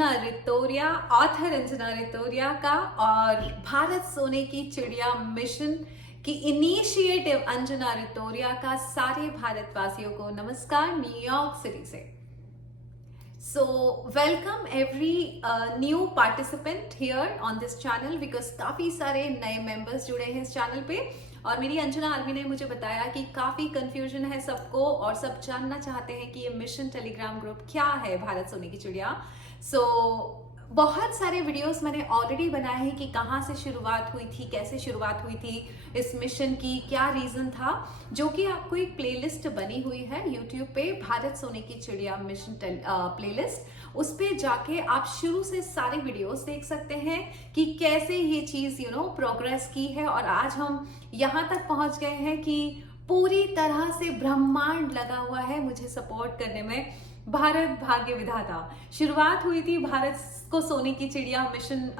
Anjana रितोरिया, author Anjana रितोरिया का और भारत सोने की चिड़िया मिशन की इनिशिएटिव अंजना रितोरिया का सारे भारतवासियों को नमस्कार न्यूयॉर्क सिटी से। So welcome every new participant here on this channel because काफी सारे नए members जुड़े हैं इस चैनल पे और मेरी अंजना आर्मी ने मुझे बताया कि काफी कंफ्यूजन है सबको और सब जानना चाहते हैं कि ये मिशन टेलीग्राम ग्रुप क्या है भारत सोने की चिड़िया। बहुत सारे वीडियोस मैंने ऑलरेडी बनाए हैं कि कहाँ से शुरुआत हुई थी, कैसे शुरुआत हुई थी इस मिशन की, क्या रीजन था, जो कि आपको एक प्लेलिस्ट बनी हुई है यूट्यूब पे भारत सोने की चिड़िया मिशन प्लेलिस्ट। उस पे जाके आप शुरू से सारे वीडियोस देख सकते हैं कि कैसे ये चीज प्रोग्रेस की है और आज हम यहाँ तक पहुंच गए हैं कि पूरी तरह से ब्रह्मांड लगा हुआ है मुझे सपोर्ट करने में। भारत भाग्य विधाता शुरुआत हुई थी भारत को सोने की चिड़िया मिशन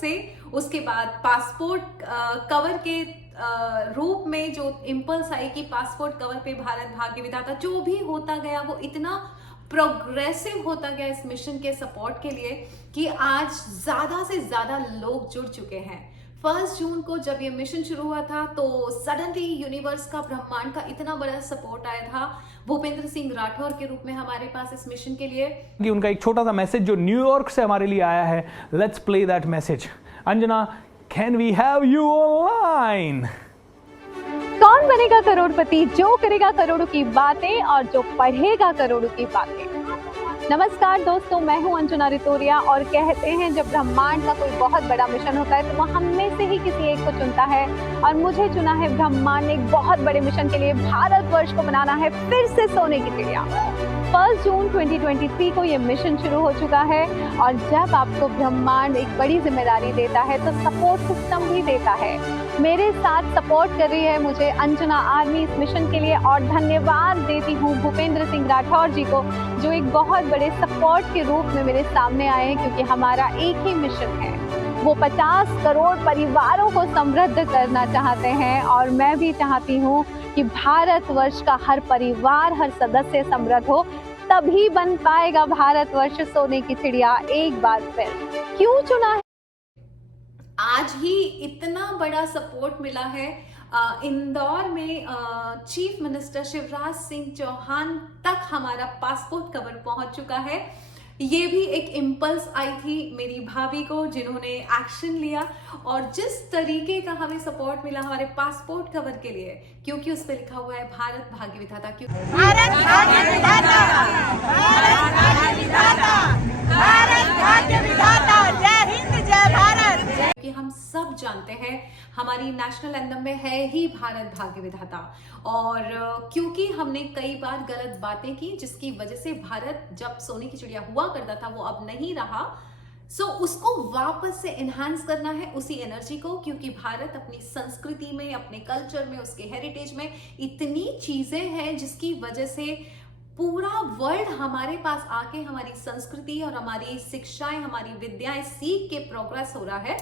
से। उसके बाद पासपोर्ट कवर के रूप में जो इम्पल्स आई कि पासपोर्ट कवर पे भारत भाग्य विधाता जो भी होता गया वो इतना प्रोग्रेसिव होता गया इस मिशन के सपोर्ट के लिए कि आज ज्यादा से ज्यादा लोग जुड़ चुके हैं। 1 जून को जब ये मिशन शुरू हुआ था तो सडनली यूनिवर्स का, ब्रह्मांड का इतना बड़ा सपोर्ट आया था भूपेंद्र सिंह राठौर के रूप में हमारे पास इस मिशन के लिए कि उनका एक छोटा सा मैसेज जो न्यूयॉर्क से हमारे लिए आया है। Let's play that message. Anjana, can we have you online? Kaun Banega करोड़पति? जो करेगा करोड़ों की बातें और जो पढ़ेगा करोड़ों की बातें। नमस्कार दोस्तों, मैं हूं अंजना रितोरिया और कहते हैं जब ब्रह्मांड का कोई बहुत बड़ा मिशन होता है तो वो हम में से ही किसी एक को चुनता है और मुझे चुना है ब्रह्मांड ने एक बहुत बड़े मिशन के लिए। भारतवर्ष को बनाना है फिर से सोने की चिड़िया। 1 जून 2023 को ये मिशन शुरू हो चुका है और जब आपको ब्रह्मांड एक बड़ी जिम्मेदारी देता है तो सपोर्ट सिस्टम भी देता है। मेरे साथ सपोर्ट कर रही है मुझे अंजना आर्मी इस मिशन के लिए और धन्यवाद देती हूँ भूपेंद्र सिंह राठौर जी को जो एक बहुत बड़े सपोर्ट के रूप में मेरे सामने आए हैं, क्योंकि हमारा एक ही मिशन है। वो 50 करोड़ परिवारों को समृद्ध करना चाहते हैं और मैं भी चाहती हूँ कि भारतवर्ष का हर परिवार, हर सदस्य समृद्ध हो, तभी बन पाएगा भारतवर्ष सोने की चिड़िया एक बार फिर। क्यों चुना है? आज ही इतना बड़ा सपोर्ट मिला है। इंदौर में चीफ मिनिस्टर शिवराज सिंह चौहान तक हमारा पासपोर्ट कवर पहुंच चुका है। ये भी एक इम्पल्स आई थी मेरी भाभी को जिन्होंने एक्शन लिया और जिस तरीके का हमें सपोर्ट मिला हमारे पासपोर्ट कवर के लिए, क्योंकि उस पर लिखा हुआ है भारत भाग्य विधाता। भारत भाग्य विधाता, भारत भाग्य विधाता, भारत भाग्य विधाता। जय हिंद, जय भारत। कि हम सब जानते हैं हमारी नेशनल एंथम में है ही भारत भाग्य विधाता और क्योंकि हमने कई बार गलत बातें की जिसकी वजह से भारत जब सोने की चिड़िया हुआ करता था वो अब नहीं रहा। उसको वापस से एनहांस करना है उसी एनर्जी को, क्योंकि भारत अपनी संस्कृति में, अपने कल्चर में, उसके हेरिटेज में इतनी चीजें हैं जिसकी वजह से पूरा वर्ल्ड हमारे पास आके हमारी संस्कृति और हमारी शिक्षाएं, हमारी विद्याएं सीख के प्रोग्रेस हो रहा है।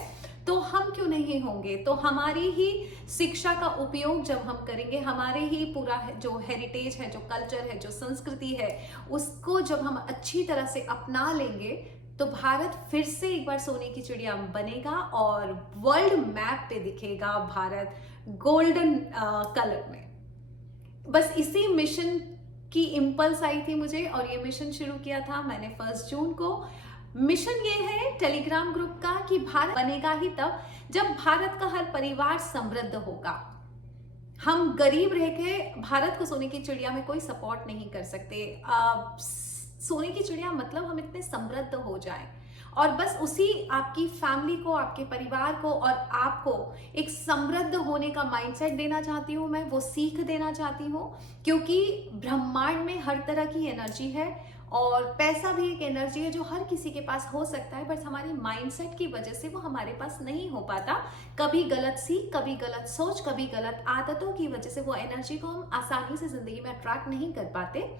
तो हम क्यों नहीं होंगे? तो हमारी ही शिक्षा का उपयोग जब हम करेंगे, हमारे ही पूरा जो हेरिटेज है, जो कल्चर है, जो संस्कृति है, उसको जब हम अच्छी तरह से अपना लेंगे तो भारत फिर से एक बार सोने की चिड़िया बनेगा और वर्ल्ड मैप पे दिखेगा भारत गोल्डन कलर में। बस इसी मिशन की इम्पल्स आई थी मुझे और ये मिशन शुरू किया था मैंने 1 जून को। मिशन ये है टेलीग्राम ग्रुप का कि भारत बनेगा ही तब जब भारत का हर परिवार समृद्ध होगा। हम गरीब रह के भारत को सोने की चिड़िया में कोई सपोर्ट नहीं कर सकते। सोने की चिड़िया मतलब हम इतने समृद्ध हो जाएं और बस उसी आपकी फैमिली को, आपके परिवार को और आपको एक समृद्ध होने का माइंडसेट देना चाहती हूँ मैं, वो सीख देना चाहती हूँ, क्योंकि ब्रह्मांड में हर तरह की एनर्जी है और पैसा भी एक एनर्जी है जो हर किसी के पास हो सकता है, बस हमारे माइंडसेट की वजह से वो हमारे पास नहीं हो पाता। कभी गलत सीख, कभी गलत सोच, कभी गलत आदतों की वजह से वो एनर्जी को हम आसानी से जिंदगी में अट्रैक्ट नहीं कर पाते।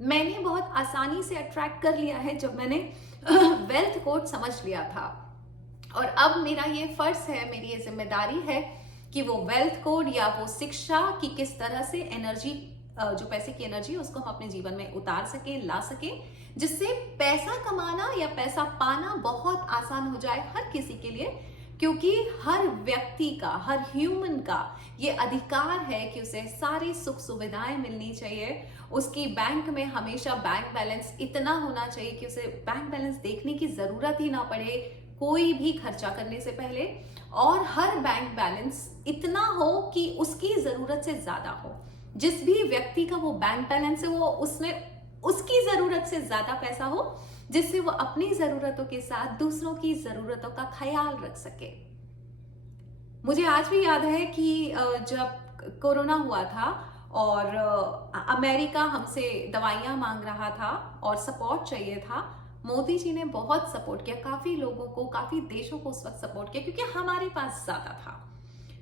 मैंने बहुत आसानी से अट्रैक्ट कर लिया है जब मैंने वेल्थ कोड समझ लिया था और अब मेरा ये फर्ज है, मेरी ये जिम्मेदारी है कि वो वेल्थ कोड या वो शिक्षा की किस तरह से एनर्जी जो पैसे की एनर्जी है उसको हम अपने जीवन में उतार सके, ला सके, जिससे पैसा कमाना या पैसा पाना बहुत आसान हो जाए हर किसी के लिए। क्योंकि हर व्यक्ति का, हर ह्यूमन का ये अधिकार है कि उसे सारी सुख सुविधाएं मिलनी चाहिए। उसकी बैंक में हमेशा बैंक बैलेंस इतना होना चाहिए कि उसे बैंक बैलेंस देखने की जरूरत ही ना पड़े कोई भी खर्चा करने से पहले, और हर बैंक बैलेंस इतना हो कि उसकी जरूरत से ज्यादा हो। जिस भी व्यक्ति का वो बैंक बैलेंस है वो उसमें उसकी जरूरत से ज्यादा पैसा हो, जिससे वो अपनी जरूरतों के साथ दूसरों की जरूरतों का ख्याल रख सके। मुझे आज भी याद है कि जब कोरोना हुआ था और अमेरिका हमसे दवाइयां मांग रहा था और सपोर्ट चाहिए था, मोदी जी ने बहुत सपोर्ट किया, काफी लोगों को, काफी देशों को उस वक्त सपोर्ट किया क्योंकि हमारे पास ज्यादा था।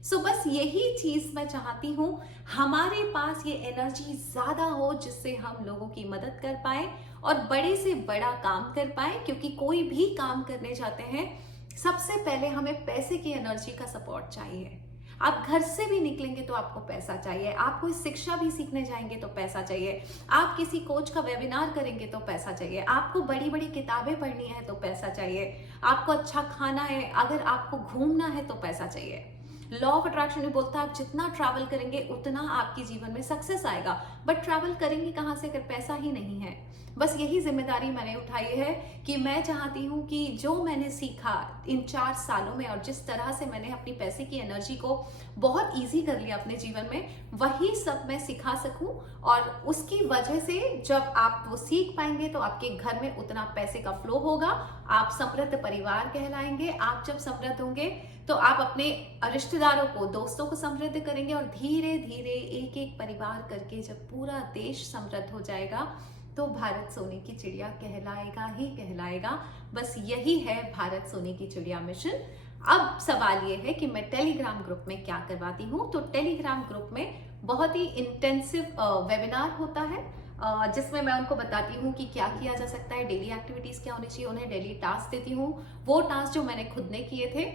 सो बस यही चीज मैं चाहती हूँ, हमारे पास ये एनर्जी ज्यादा हो जिससे हम लोगों की मदद कर पाए और बड़े से बड़ा काम कर पाए। क्योंकि कोई भी काम करने जाते हैं सबसे पहले हमें पैसे की एनर्जी का सपोर्ट चाहिए। आप घर से भी निकलेंगे तो आपको पैसा चाहिए, आप कोई शिक्षा भी सीखने जाएंगे तो पैसा चाहिए, आप किसी कोच का वेबिनार करेंगे तो पैसा चाहिए, आपको बड़ी बड़ी किताबें पढ़नी है तो पैसा चाहिए, आपको अच्छा खाना है, अगर आपको घूमना है तो पैसा चाहिए। लॉ ऑफ अट्रैक्शन में बोलता है आप जितना ट्रैवल करेंगे उतना आपके जीवन में सक्सेस आएगा। बट ट्रैवल करेंगे कहाँ से अगर पैसा ही नहीं है। बस यही जिम्मेदारी मैंने उठाई है कि मैं चाहती हूँ कि जो मैंने सीखा इन 4 सालों में और जिस तरह से मैंने अपनी पैसे की एनर्जी को बहुत इजी कर लिया अपने जीवन में, वही सब मैं सिखा सकूं। और उसकी वजह से जब आप वो सीख पाएंगे तो आपके घर में उतना पैसे का फ्लो होगा, आप समृद्ध परिवार कहलाएंगे। आप जब समृद्ध होंगे तो आप अपने रिश्तेदारों को, दोस्तों को समृद्ध करेंगे और धीरे धीरे एक एक परिवार करके जब पूरा देश समृद्ध हो जाएगा तो भारत सोने की चिड़िया कहलाएगा ही कहलाएगा। बस यही है भारत सोने की चिड़िया मिशन। अब सवाल ये है कि मैं टेलीग्राम ग्रुप में क्या करवाती हूँ। तो टेलीग्राम ग्रुप में बहुत ही इंटेंसिव वेबिनार होता है जिसमें मैं उनको बताती हूँ कि क्या किया जा सकता है, डेली एक्टिविटीज क्या होनी चाहिए, उन्हें डेली टास्क देती हूँ। वो टास्क जो मैंने खुद ने किए थे,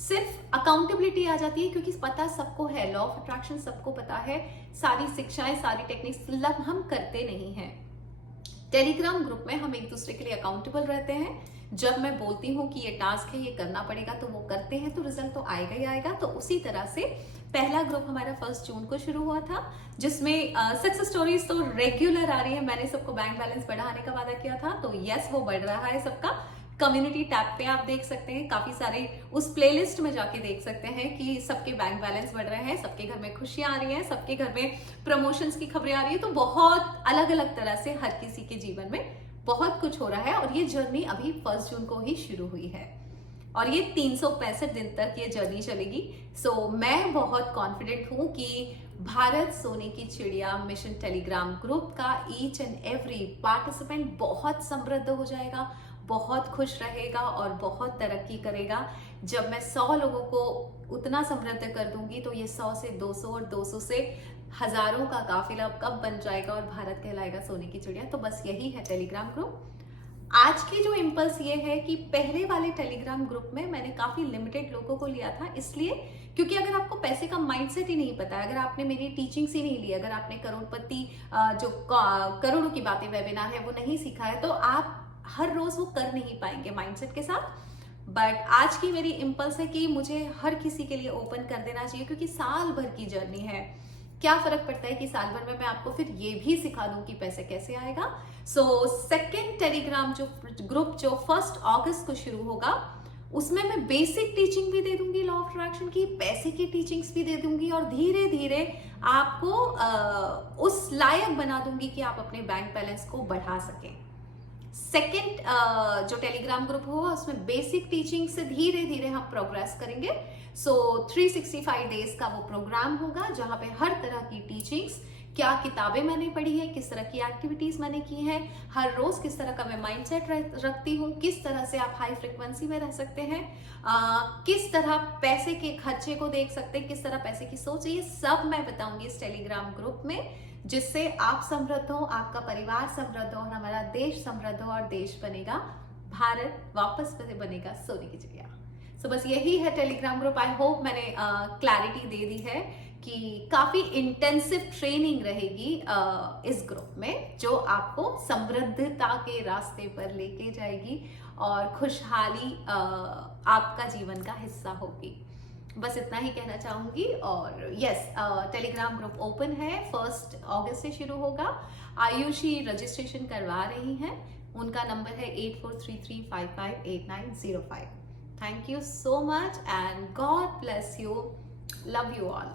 सिर्फ अकाउंटेबिलिटी आ जाती है क्योंकि पता सबको है, लॉ ऑफ अट्रैक्शन सबको पता है, सारी शिक्षाएं, सारी टेक्निक्स हम करते नहीं हैं। टेलीग्राम ग्रुप में हम एक दूसरे के लिए अकाउंटेबल रहते हैं। जब मैं बोलती हूँ कि ये टास्क है, ये करना पड़ेगा, तो वो करते हैं तो रिजल्ट तो आएगा ही आएगा। तो उसी तरह से पहला ग्रुप हमारा 1 जून को शुरू हुआ था, जिसमें सक्सेस स्टोरीज तो रेगुलर आ रही है। मैंने सबको बैंक बैलेंस बढ़ाने का वादा किया था, तो यस वो बढ़ रहा है सबका। कम्युनिटी टैब पे आप देख सकते हैं, काफी सारे उस प्लेलिस्ट में जाके देख सकते हैं कि सबके बैंक बैलेंस बढ़ रहे हैं, सबके घर में खुशियां आ रही हैं, सबके घर में प्रमोशंस की खबरें आ रही है। तो बहुत अलग अलग तरह से हर किसी के जीवन में बहुत कुछ हो रहा है और ये जर्नी अभी 1 जून को ही शुरू हुई है और ये 365 दिन तक ये जर्नी चलेगी। सो मैं बहुत कॉन्फिडेंट हूँ कि भारत सोने की चिड़िया मिशन टेलीग्राम ग्रुप का ईच एंड एवरी पार्टिसिपेंट बहुत समृद्ध हो जाएगा, बहुत खुश रहेगा और बहुत तरक्की करेगा। जब मैं 100 लोगों को उतना समृद्ध कर दूंगी तो ये 100 से 200 और 200 से हजारों का काफिला कब बन जाएगा और भारत कहलाएगा सोने की चिड़िया। तो बस यही है टेलीग्राम ग्रुप। आज की जो इम्पल्स ये है कि पहले वाले टेलीग्राम ग्रुप में मैंने काफी लिमिटेड लोगों को लिया था, इसलिए क्योंकि अगर आपको पैसे का माइंडसेट ही नहीं पता है, अगर आपने मेरी टीचिंग्स ही नहीं ली, अगर आपने करोड़पति जो करोड़ों की बातें वेबिनार है वो नहीं सीखा है, तो आप हर रोज वो कर नहीं पाएंगे माइंडसेट के साथ। बट आज की मेरी इम्पल्स है कि मुझे हर किसी के लिए ओपन कर देना चाहिए, क्योंकि साल भर की जर्नी है। क्या फर्क पड़ता है कि साल भर में मैं आपको फिर ये भी सिखा दूं कि पैसे कैसे आएगा। सो सेकेंड टेलीग्राम जो ग्रुप जो 1 अगस्त को शुरू होगा, उसमें मैं बेसिक टीचिंग भी दे दूंगी लॉ ऑफ अट्रैक्शन की, पैसे की टीचिंग्स भी दे दूंगी और धीरे धीरे आपको उस लायक बना दूंगी कि आप अपने बैंक बैलेंस को बढ़ा सकें। सेकेंड जो टेलीग्राम ग्रुप होगा उसमें बेसिक टीचिंग से धीरे धीरे हम प्रोग्रेस करेंगे। सो 365 डेज का वो प्रोग्राम होगा जहां पे हर तरह की टीचिंग्स, क्या किताबें मैंने पढ़ी है, किस तरह की एक्टिविटीज मैंने की हैं, हर रोज किस तरह का मैं माइंडसेट रखती हूँ, किस तरह से आप हाई फ्रिक्वेंसी में रह सकते हैं, किस तरह पैसे के खर्चे को देख सकते हैं, किस तरह पैसे की सोच है, ये सब मैं बताऊंगी इस टेलीग्राम ग्रुप में, जिससे आप समृद्ध हो, आपका परिवार समृद्ध हो और हमारा देश समृद्ध हो और देश बनेगा, भारत वापस बनेगा सोने की चिड़िया। सो बस यही है टेलीग्राम ग्रुप। आई होप मैंने क्लैरिटी दे दी है कि काफी इंटेंसिव ट्रेनिंग रहेगी इस ग्रुप में, जो आपको समृद्धता के रास्ते पर लेके जाएगी और खुशहाली आपका जीवन का हिस्सा होगी। बस इतना ही कहना चाहूंगी। और यस, टेलीग्राम ग्रुप ओपन है, 1 अगस्त से शुरू होगा। आयुषी रजिस्ट्रेशन करवा रही हैं, उनका नंबर है 8433558905। Thank you so much and God bless you, love you all.